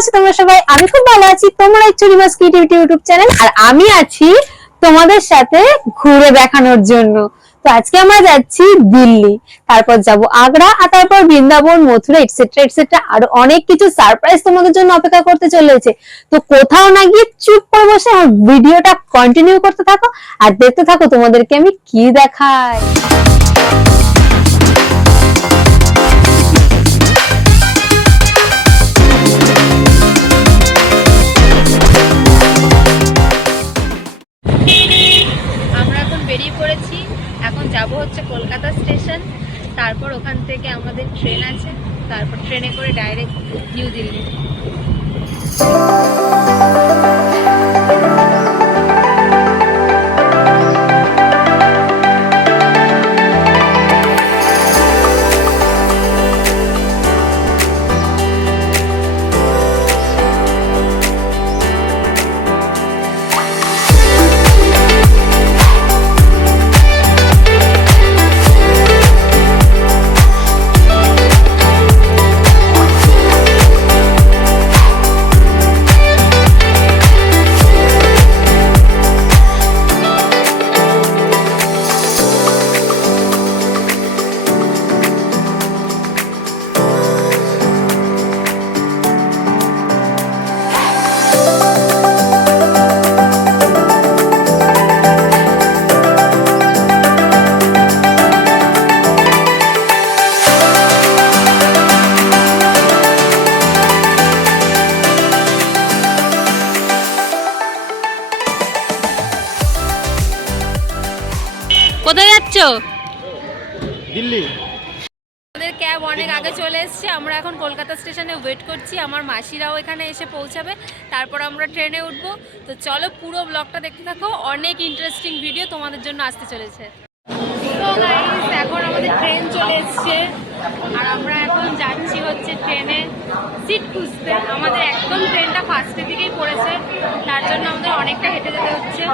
আছো তোমরা সবাই? আমি খুব ভালো আছি। তোমরা চুরিমাস ক্রিয়েটিভিটি ইউটিউব চ্যানেল আর আমি আছি তোমাদের সাথে ঘুরে দেখানোর জন্য। তো আজকে আমরা যাচ্ছি দিল্লি, তারপর যাব আগ্রা, আর তারপর বৃন্দাবন, মথুরা এটসেট্রা এটসেট্রা আরো অনেক কিছু সারপ্রাইজ তোমাদের জন্য অপেক্ষা করতে চলেছে। তো কোথাও না গিয়ে চুপ করে বসে আমার ভিডিওটা কন্টিনিউ করতে থাকো আর দেখতে থাকো তোমাদেরকে আমি কি দেখাই। এখন যাব হচ্ছে কলকাতা স্টেশন, তারপর ওখান থেকে আমাদের ট্রেন আছে, তারপর ট্রেনে করে ডাইরেক্ট নিউ দিল্লি। কোথায় যাচ্ছ? দিল্লি। আমাদের ক্যাব অনেক আগে চলে এসেছে, আমরা এখন কলকাতা স্টেশনে ওয়েট করছি। আমার মাসিরাও এখানে এসে পৌঁছাবে, তারপর আমরা ট্রেনে উঠবো। তো চলো পুরো ব্লগটা দেখতে থাকো, অনেক ইন্টারেস্টিং ভিডিও তোমাদের জন্য আসতে চলেছে। তো গাইস, এখন আমাদের ট্রেন চলে এসছে আর আমরা এখন যাচ্ছি হচ্ছে ট্রেনে সিট খুঁজতে। আমাদের একদম ট্রেনটা ফার্স্টের দিকেই পড়েছে, তার জন্য আমাদের অনেকটা হেঁটে যেতে হচ্ছে।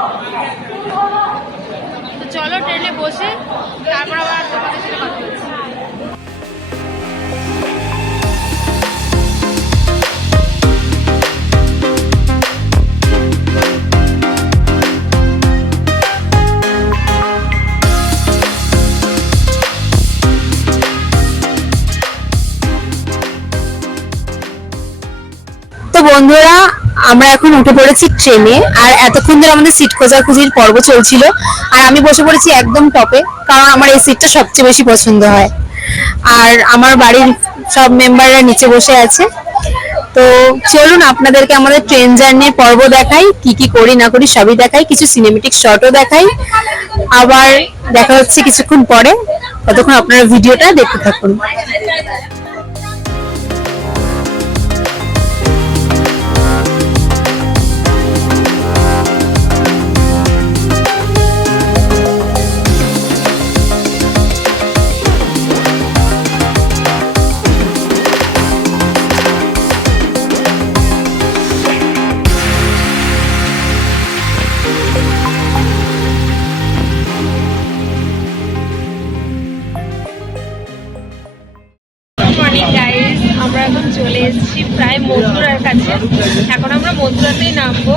তো চলো ট্রেনে বসে তারপর আবার তোমাদের সাথে কথা বলছি। তো বন্ধুরা, আমরা এখন উঠে পড়েছি ট্রেনে আর এতক্ষণ ধরে আমাদের সিট খোঁজাখুঁজির পর্ব চলছিল আর আমি বসে পড়েছি একদম টপে, কারণ আমার এই সিটটা সবচেয়ে বেশি পছন্দ হয়। আর আমার বাড়ির সব মেম্বাররা নিচে বসে আছে। তো চলুন আপনাদেরকে আমাদের ট্রেন জার্নির পর্ব দেখাই, কি কি করি না করি সবই দেখাই, কিছু সিনেমেটিক শটও দেখাই। আবার দেখা হচ্ছে কিছুক্ষণ পরে, ততক্ষণ আপনারা ভিডিওটা দেখতে থাকুন। আমরা এখন চলে এসেছি প্রায় মথুরার কাছে। এখন আমরা মথুরাতেই নামবো।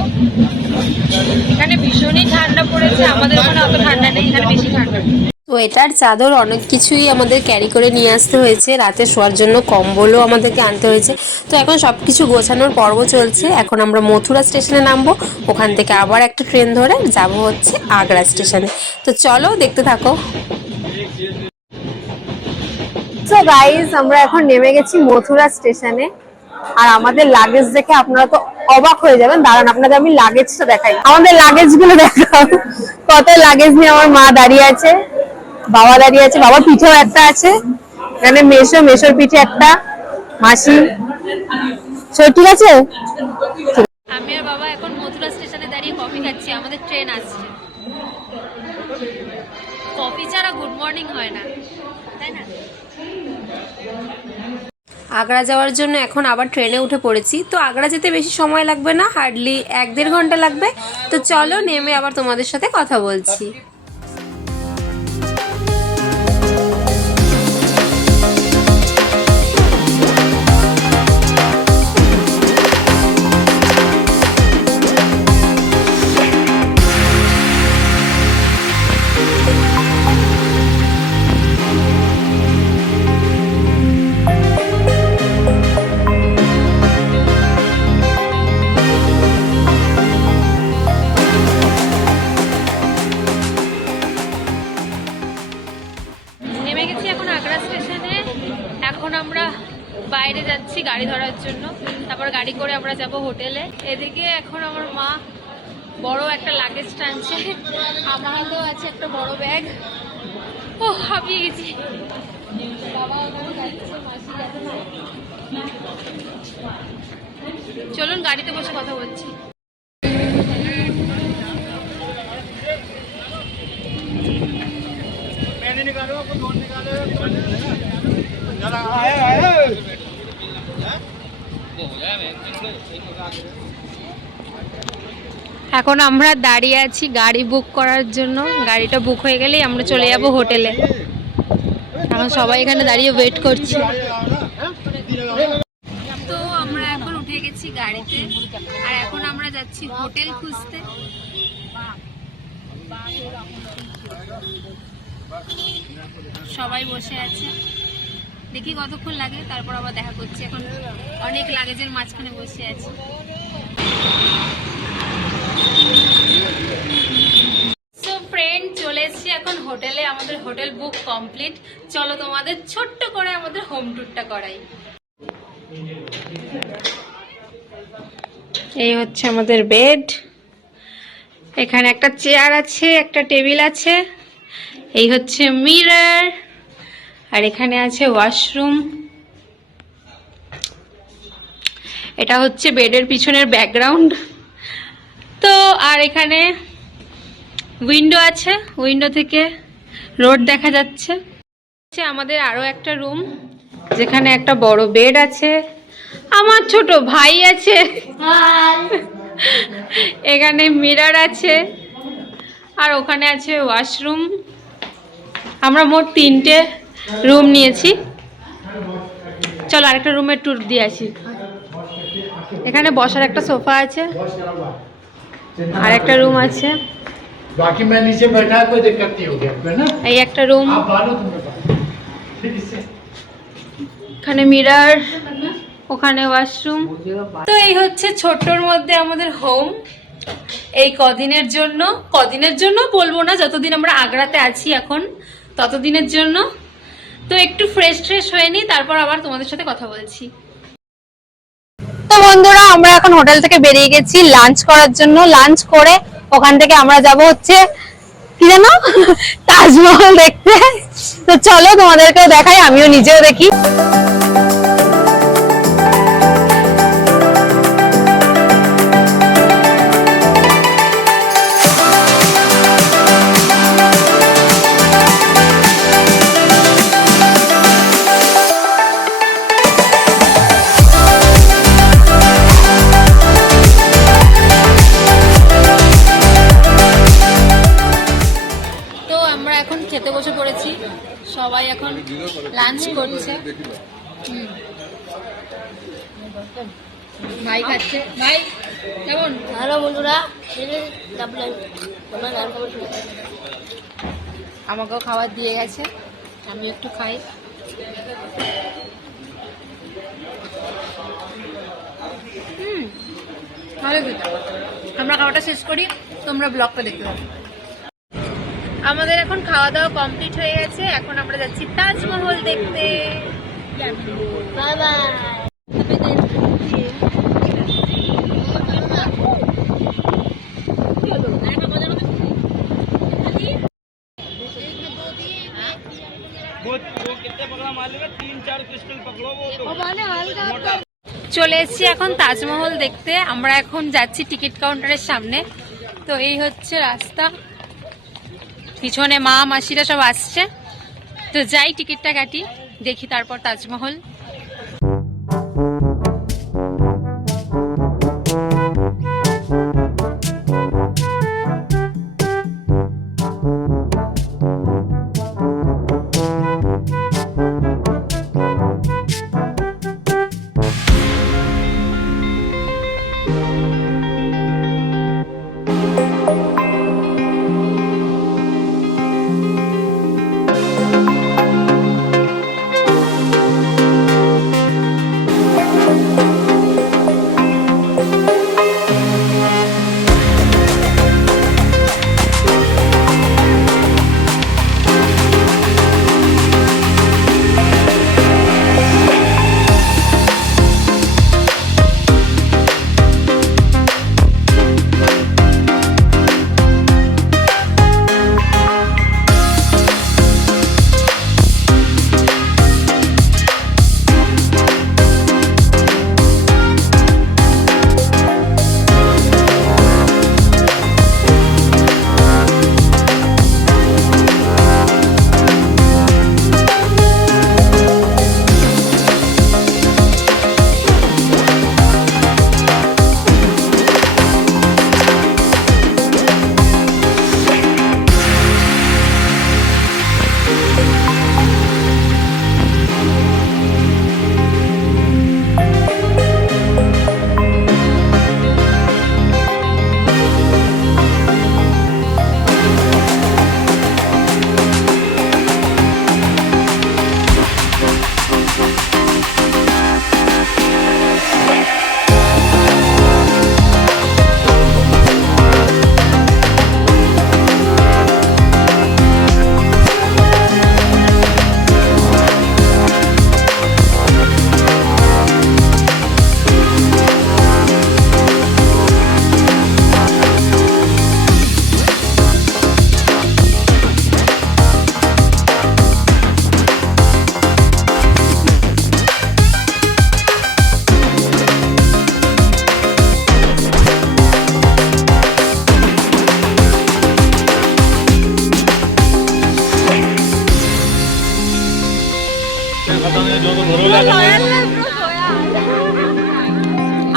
এখানে ভীষণই ঠান্ডা পড়েছে, আমাদের ওখানে অত ঠান্ডা নেই, এখানে বেশি ঠান্ডা। সোয়েটার, চাদর অনেক কিছুই আমাদের ক্যারি করে নিয়ে আসতে হয়েছে। রাতে শোয়ার জন্য কম্বলও আমাদেরকে আনতে হয়েছে। তো এখন সব কিছু গোছানোর পর্ব চলছে। এখন আমরা মথুরা স্টেশনে নামবো, ওখান থেকে আবার একটা ট্রেন ধরে যাব হচ্ছে আগ্রা স্টেশনে। তো চলো দেখতে থাকো। সো গাইস, আমরা এখন নেমে গেছি মথুরা স্টেশনে আর আমাদের লাগেজ দেখে আপনারা তো অবাক হয়ে যাবেন। দাঁড়ান, আপনাদের আমি লাগেজটা দেখাই। আমাদের লাগেজ গুলো দেখাও, কত লাগেজ নিয়ে আমার মা দাঁড়িয়ে আছে, বাবা দাঁড়িয়ে আছে, বাবার পিঠেও একটা আছে, এখানে মেশোর পিঠে একটা, মাসি। ঠিক আছে, আমি আর বাবা এখন মথুরা স্টেশনে দাঁড়িয়ে কফি খাচ্ছি, আমাদের ট্রেন আসছে। কফি ছাড়া গুড মর্নিং হয় না, তাই না? আগ্রা যাওয়ার জন্য এখন আবার ট্রেনে উঠে পড়েছি। তো আগ্রা যেতে বেশি সময় লাগবে না, হার্ডলি 1-1.5 ঘন্টা লাগবে। তো চলো নেমে আবার তোমাদের সাথে কথা বলছি। যাচ্ছি গাড়ি ধরার জন্য, তারপর গাড়ি করে আমরা যাব হোটেলে। এদিকে এখন আমার মা বড় একটা লাগেজ টানছে, আমার হাতেও আছে একটা বড় ব্যাগ। ও হাঁপিয়ে গেছি। বাবা ওখানে যাচ্ছে, মাসি যাচ্ছে। চলুন গাড়িতে বসে কথা বলছি। এখন আমরা দাঁড়িয়ে আছি গাড়ি বুক করার জন্য। গাড়িটা বুক হয়ে গেলেই আমরা চলে যাব হোটেলে। এখন সবাই এখানে দাঁড়িয়ে ওয়েট করছি। তো আমরা এখন উঠে গেছি গাড়িতে, আর এখন আমরা যাচ্ছি হোটেল খুঁজতে। সবাই বসে আছে, দেখি কতক্ষণ লাগে, তারপর আবার দেখা করছি। এখন অনেক লাগেজের মাঝখানে বসে আছি। সো ফ্রেন্ড, চলে এসেছি এখন হোটেলে। আমাদের হোটেল বুক কমপ্লিট। চলো তোমাদের ছোট্ট করে আমাদের হোম ট্যুরটা করাই। এই হচ্ছে আমাদের বেড, এখানে একটা চেয়ার আছে, একটা টেবিল আছে, এই হচ্ছে মিরর, আর এখানে আছে ওয়াশরুম। এটা হচ্ছে বেডের পিছনের ব্যাকগ্রাউন্ড। তো আর এখানে উইন্ডো আছে, উইন্ডো থেকে রোড দেখা যাচ্ছে। আমাদের আরো একটা রুম, যেখানে একটা বড় বেড আছে, আমার ছোট ভাই আছে, এখানে মিরর আছে, আর ওখানে আছে ওয়াশরুম। আমরা মোট 3টে রুম নিয়েছি। চলো আরেকটা রুমের ট্যুর দিয়ে আসি। এখানে বসার একটা সোফা আছে, আর একটা রুম আছে। बाकी मैं नीचे बैठा, कोई दिक्कत नहीं होगी आपको ना। এই একটা রুম, आप बालो तुम्हें फिर इससे এখানে মিরর, ওখানে ওয়াশরুম। তো এই হচ্ছে ছোট্টর মধ্যে আমাদের হোম। এই কদিনের জন্য বলবো না, যতদিন আমরা আগ্রাতে আছি এখন ততদিনের জন্য। তো একটু ফ্রেশ হয়ে নি, তারপর আবার তোমাদের সাথে কথা বলছি। তো বন্ধুরা, আমরা এখন হোটেল থেকে বেরিয়ে গেছি লাঞ্চ করার জন্য। লাঞ্চ করে ওখান থেকে আমরা যাব হচ্ছে কি জানো, তাজমহল দেখতে। তো চলো তোমাদেরকেও দেখাই, আমিও নিজেও দেখি। খেতে বসে পড়েছি, সবাই এখন লাঞ্চ করছে। ভাই খাচ্ছে। ভাই কেমন? হ্যালো বন্ধুরা, আমাকেও খাবার দিয়ে গেছে, আমি একটু খাই। ভালো খেতে। আমরা খাওয়াটা শেষ করি, তোমরা ব্লগটা দেখতে পাবো। আমাদের এখন খাওয়া দাওয়া কমপ্লিট হয়ে গেছে, এখন আমরা যাচ্ছি তাজমহল দেখতে। Bye bye. চলে এসেছি এখন তাজমহল দেখতে। আমরা এখন যাচ্ছি টিকিট কাউন্টারের সামনে। তো এই হচ্ছে রাস্তা, পিছনে মা মাসিরা সব আসছে। তো যাই টিকিটটা কাটি, দেখি তারপর তাজমহল।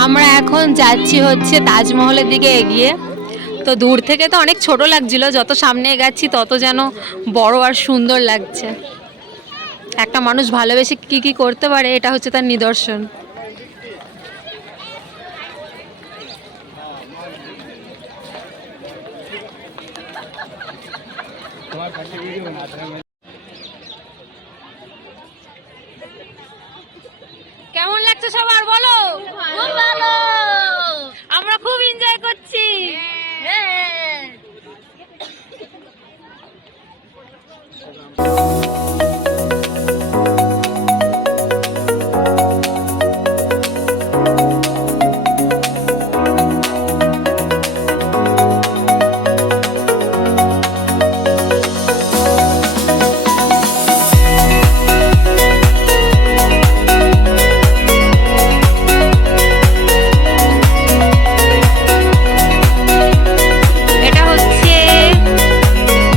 আমরা এখন যাচ্ছি হচ্ছে তাজমহলের দিকে এগিয়ে। তো দূর থেকে তো অনেক ছোট লাগছিল, যত সামনে এগাচ্ছি তত যেন বড় আর সুন্দর লাগছে। একটা মানুষ ভালোবেসে কি কি করতে পারে এটা হচ্ছে তার নিদর্শন। কেমন লাগছে সবার বলো? খুব ভালো। আমরা খুব এনজয় করছি। হ্যাঁ। এটা হচ্ছে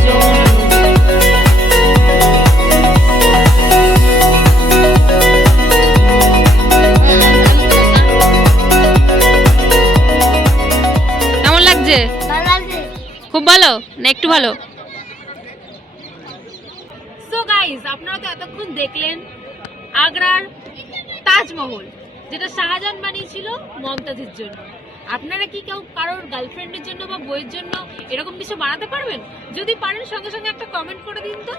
যমুনা নদী। কেমন লাগছে? ভালো লাগছে। খুব ভালো না একটু ভালো? সো গাইস, আপনারা তো এতক্ষণ দেখলেন আগ্রার তাজমহল, যেটা শাহজাহান বানিয়েছিল মমতাজের জন্য। আপনারা কি কেউ কারোর গার্লফ্রেন্ডের জন্য বা বইয়ের জন্য এরকম কিছু বানাতে পারবেন? যদি পারেন সঙ্গে সঙ্গে একটা কমেন্ট করে দিন তো।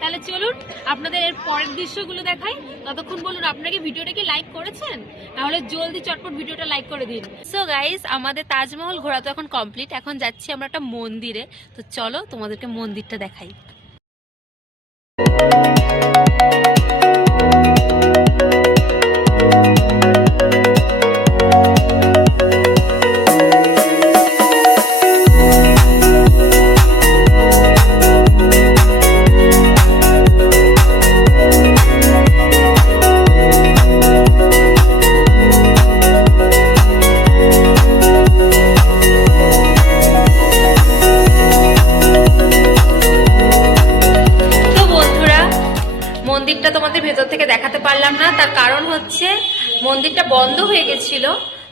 তাহলে চলুন আপনাদের এর পরের দৃশ্যগুলো দেখাই। ততক্ষণ বলুন আপনারা কি ভিডিওটা কি লাইক করেছেন? তাহলে জলদি চটপট ভিডিওটা লাইক করে দিন। সো গাইস, আমাদের তাজমহল ঘোরা তো এখন কমপ্লিট। এখন যাচ্ছি আমরা একটা মন্দিরে। তো চলো তোমাদেরকে মন্দিরটা দেখাই। তো বন্ধুরা, মন্দিরটা তোমাদের ভেতর থেকে দেখাতে পারলাম না, তার কারণ হচ্ছে মন্দিরটা বন্ধ হয়ে গেছিল।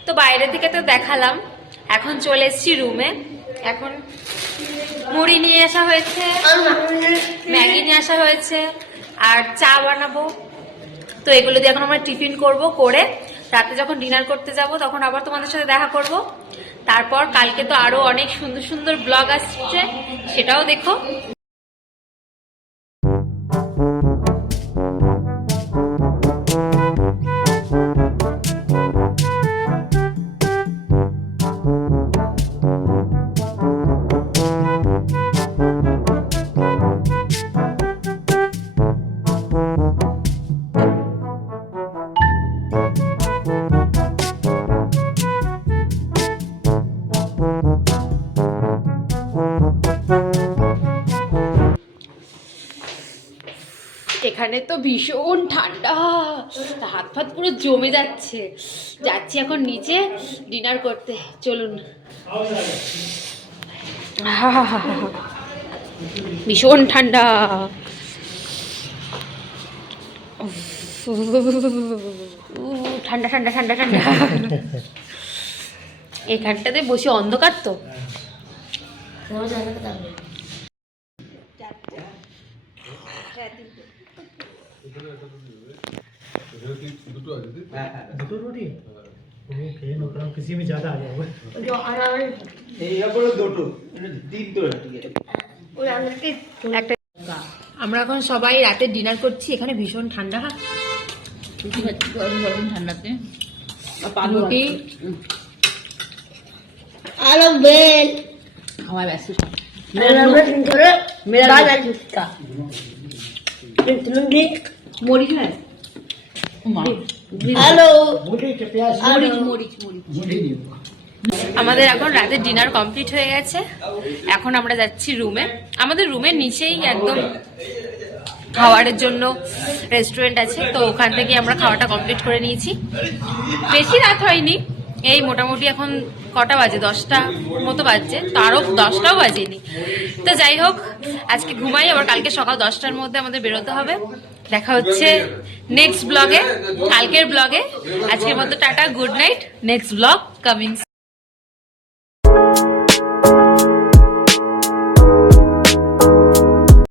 তো বাইরে থেকে তো দেখালাম। এখন চলে এসেছি রুমে। এখন মুড়ি নিয়ে আসা হয়েছে, ম্যাগি নিয়ে আসা হয়েছে, আর চা বানাবো। তো এগুলো দিয়ে এখন আমরা টিফিন করব, করে রাতে যখন ডিনার করতে যাব তখন আবার তোমাদের সাথে দেখা করব। তারপর কালকে তো আরো অনেক সুন্দর সুন্দর ব্লগ আসছে, সেটাও দেখো। এখানে তো ভীষণ ঠান্ডা, হাত ফাত পুরো জমে যাচ্ছে। যাচ্ছি এখন নিচে ডিনার করতে, চলুন। ভীষণ ঠান্ডা। ঠান্ডা ঠান্ডা ঠান্ডা ঠান্ডা। এখানটাতে বসে অন্ধকার তো। दो रोटी ओके नो प्रॉब्लम किसी में ज्यादा आ जाएगा जो आराम একটা আমরা এখন সবাই রাতে ডিনার করছি। এখানে ভীষণ ঠান্ডা, গরম ঠান্ডাতে রুটি आलू बेल আমার ব্যস্ত मेरा का মরি খায় हेलो मुझे के प्याज মরিচ মরিচ মরিচ मुझे नहीं होगा আমাদের এখন রাতে ডিনার কমপ্লিট হয়ে গেছে। এখন আমরা যাচ্ছি রুমে। আমাদের রুমের নিচেই একদম খাবারের জন্য রেস্টুরেন্ট আছে, তো ওখান থেকে আমরা খাওয়াটা কমপ্লিট করে নিয়েছি। বেশি রাত হয়নি, এই মোটামুটি এখন কটা বাজে, 10টা মতো বাজছে, তো আরও 10টাও বাজেনি। তো যাই হোক, আজকে ঘুমাই, আবার কালকে সকাল 10টার মধ্যে আমাদের বেরোতে হবে। দেখা হচ্ছে নেক্সট ব্লগে, কালকের ব্লগে। আজকের মতো tata, good night, next blog coming.